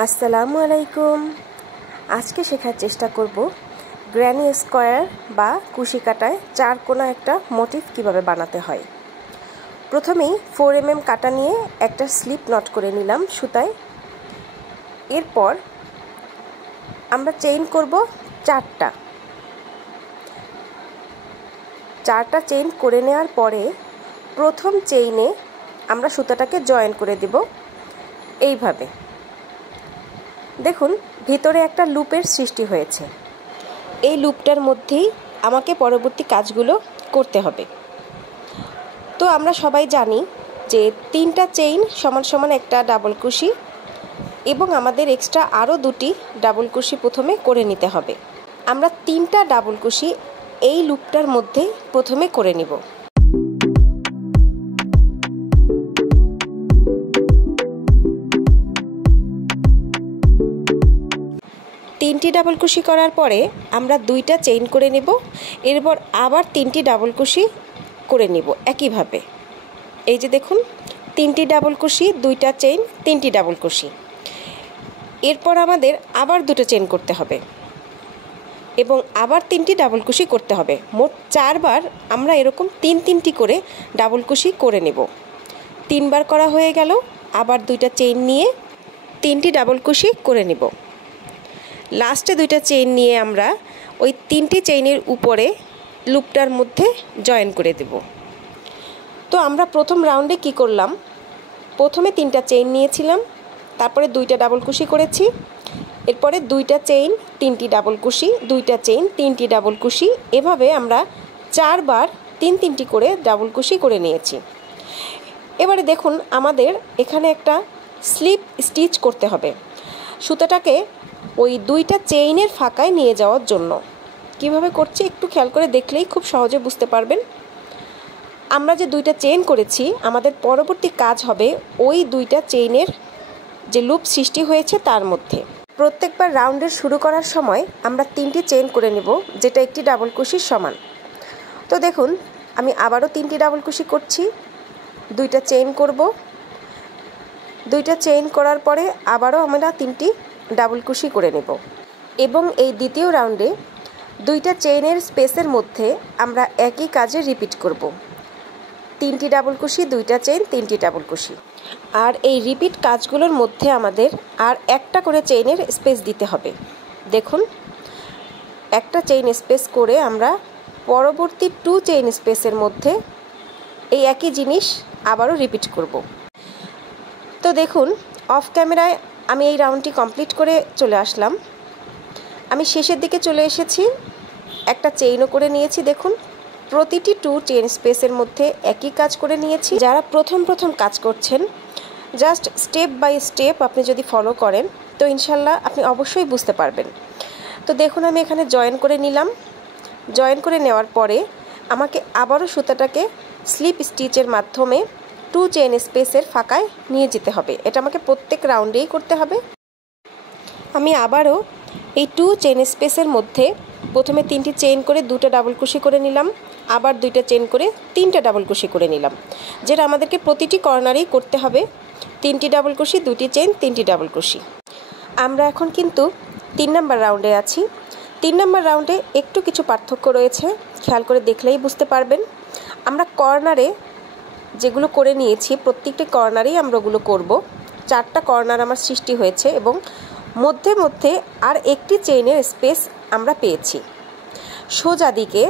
আসসালামু আলাইকুম। আজকে শেখার চেষ্টা করব গ্র্যানি স্কোয়ার বা কুশি কাটায় চার কোনা একটা মোটিভ কিভাবে বানাতে হয়। প্রথমেই 4 mm কাটা নিয়ে একটা স্লিপ নট করে নিলাম সুতায়। এরপর আমরা চেইন করব চারটা চেইন করে নেওয়ার পরে প্রথম চেইনে আমরা সুতাটাকে জয়েন করে দেব এইভাবে। দেখুন ভিতরে একটা লুপের সৃষ্টি হয়েছে। এই লুপটার মধ্যেই আমাকে পরবর্তী কাজগুলো করতে হবে। তো আমরা সবাই জানি যে 3টা চেইন সমান সমান একটা ডাবল কুশি এবং আমাদের এক্সট্রা আরও 2টি ডাবল কুশি প্রথমে করে নিতে হবে। আমরা 3টা ডাবল কুশি এই লুপটার মধ্যে প্রথমে করে নিব। তিনটি ডাবল কুশি করার পরে আমরা 2টা চেইন করে নেব। এরপর আবার 3টি ডাবল কুশি করে নেব একইভাবে। এই যে দেখুন 3টি ডাবল কুশি, 2টা চেইন, 3টি ডাবল কুশি। এরপর আমাদের আবার 2টো চেইন করতে হবে এবং আবার 3টি ডাবল কুশি করতে হবে। মোট 4বার আমরা এরকম 3-3টি করে ডাবল কুশি করে নেব। 3বার করা হয়ে গেল, আবার 2টা চেইন নিয়ে 3টি ডাবল কুশি করে নেব। লাস্টে 2টা চেইন নিয়ে আমরা ওই 3টি চেইনের উপরে লুপটার মধ্যে জয়েন করে দেব। তো আমরা প্রথম রাউন্ডে কি করলাম, প্রথমে 3টা চেইন নিয়েছিলাম, তারপরে 2টা ডাবল কুশি করেছি, এরপরে 2টা চেইন, 3টি ডাবল কুশি, 2টা চেইন, 3টি ডাবল কুশি, এভাবে আমরা 4বার 3-3টি করে ডাবল কুশি করে নিয়েছি। এবারে দেখুন আমাদের এখানে একটা স্লিপ স্টিচ করতে হবে সুতাটাকে ওই 2টা চেইনের ফাঁকায় নিয়ে যাওয়ার জন্য। কিভাবে করছি একটু খেয়াল করে দেখলেই খুব সহজে বুঝতে পারবেন। আমরা যে 2টা চেইন করেছি আমাদের পরবর্তী কাজ হবে ওই 2টা চেইনের যে লুপ সৃষ্টি হয়েছে তার মধ্যে। প্রত্যেকবার রাউন্ডের শুরু করার সময় আমরা 3টি চেইন করে নেব, যেটা একটি ডাবল কুশির সমান। তো দেখুন আমি আবারও 3টি ডাবল কুশি করছি, 2টা চেইন করব, 2টা চেইন করার পরে আবারও আমরা 3টি ডাবল কুশি করে নেব এবং এই দ্বিতীয় রাউন্ডে 2টা চেইনের স্পেসের মধ্যে আমরা একই কাজে রিপিট করব। 3টি ডাবল কুশি, 2টা চেইন, 3টি ডাবল কুশি। আর এই রিপিট কাজগুলোর মধ্যে আমাদের আর একটা করে চেইনের স্পেস দিতে হবে। দেখুন একটা চেইন স্পেস করে আমরা পরবর্তী 2 চেইন স্পেসের মধ্যে এই একই জিনিস আবারও রিপিট করব। তো দেখুন অফ ক্যামেরায় আমি এই রাউন্ডটি কমপ্লিট করে চলে আসলাম। আমি শেষের দিকে চলে এসেছি, একটা চেইনও করে নিয়েছি। দেখুন প্রতিটি 2 চেইন স্পেসের মধ্যে একই কাজ করে নিয়েছি। যারা প্রথম কাজ করছেন জাস্ট স্টেপ বাই স্টেপ আপনি যদি ফলো করেন তো ইনশাল্লাহ আপনি অবশ্যই বুঝতে পারবেন। তো দেখুন আমি এখানে জয়েন করে নিলাম। জয়েন করে নেওয়ার পরে আমাকে আবারও সুতাটাকে স্লিপ স্টিচের মাধ্যমে 2 চেইন স্পেসের ফাঁকায় নিয়ে যেতে হবে। এটা আমাকে প্রত্যেক রাউন্ডেই করতে হবে। আমি আবারও এই 2 চেইন স্পেসের মধ্যে প্রথমে 3টি চেইন করে 2টা ডাবল কুশি করে নিলাম, আবার 2টা চেইন করে 3টা ডাবল কুশি করে নিলাম, যেটা আমাদেরকে প্রতিটি কর্নারেই করতে হবে। 3টি ডাবল কুশি, 2টি চেইন, 3টি ডাবল কুশি। আমরা এখন কিন্তু 3 নম্বর রাউন্ডে আছি। 3 নম্বর রাউন্ডে একটু কিছু পার্থক্য রয়েছে, খেয়াল করে দেখলেই বুঝতে পারবেন। আমরা কর্নারে যেগুলো করে নিয়েছি প্রত্যেকটি কর্নারেই আমরা ওগুলো করব। 4টা কর্নার আমার সৃষ্টি হয়েছে এবং মধ্যে মধ্যে আর একটি চেইনের স্পেস আমরা পেয়েছি। সোজা দিকে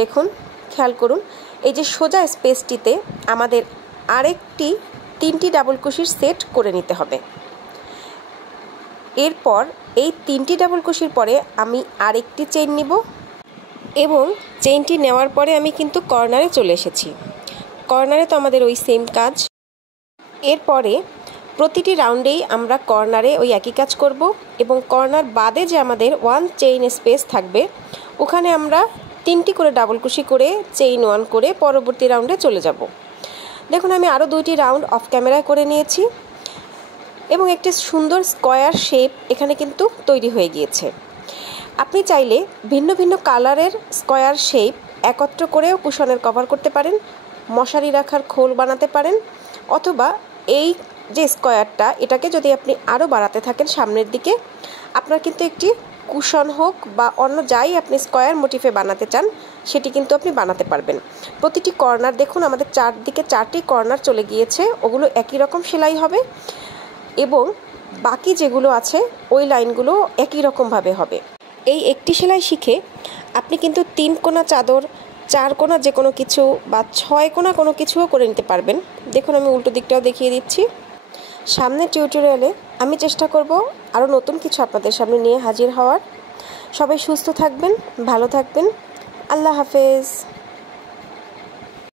দেখুন খেয়াল করুন, এই যে সোজা স্পেসটিতে আমাদের আরেকটি 3টি ডাবল কুশির সেট করে নিতে হবে। এরপর এই 3টি ডাবল কুশির পরে আমি আরেকটি চেইন নিব এবং চেইনটি নেওয়ার পরে আমি কিন্তু কর্নারে চলে এসেছি। কর্নারে তো আমাদের ওই সেম কাজ। এরপরে প্রতিটি রাউন্ডেই আমরা কর্নারে ওই একই কাজ করব এবং কর্নার বাদে যে আমাদের 1 চেইন স্পেস থাকবে ওখানে আমরা 3টি করে ডাবল কুশি করে চেইন 1 করে পরবর্তী রাউন্ডে চলে যাব। দেখুন আমি আরও 2টি রাউন্ড অফ ক্যামেরায় করে নিয়েছি এবং একটি সুন্দর স্কোয়ার শেপ এখানে কিন্তু তৈরি হয়ে গিয়েছে। আপনি চাইলে ভিন্ন ভিন্ন কালারের স্কোয়ার শেপ একত্র করেও কুশনের কভার করতে পারেন, মশারি রাখার খোল বানাতে পারেন, অথবা এই যে স্কোয়ারটা, এটাকে যদি আপনি আরও বাড়াতে থাকেন সামনের দিকে, আপনার কিন্তু একটি কুশন হোক বা অন্য যাই আপনি স্কোয়ার মোটিফে বানাতে চান সেটি কিন্তু আপনি বানাতে পারবেন। প্রতিটি কর্নার দেখুন আমাদের চারদিকে 4টি কর্নার চলে গিয়েছে, ওগুলো একই রকম সেলাই হবে এবং বাকি যেগুলো আছে ওই লাইনগুলো একই রকমভাবে হবে। এই একটি সেলাই শিখে আপনি কিন্তু 3 কোনা চাদর, 4 কোনা যে কোনো কিছু বা 6 কোনা কোনো কিছুও করে নিতে পারবেন। দেখুন আমি উল্টো দিকটাও দেখিয়ে দিচ্ছি। সামনের টিউটোরিয়ালে আমি চেষ্টা করব আরও নতুন কিছু আপনাদের সামনে নিয়ে হাজির হওয়ার। সবাই সুস্থ থাকবেন, ভালো থাকবেন। আল্লাহ হাফেজ।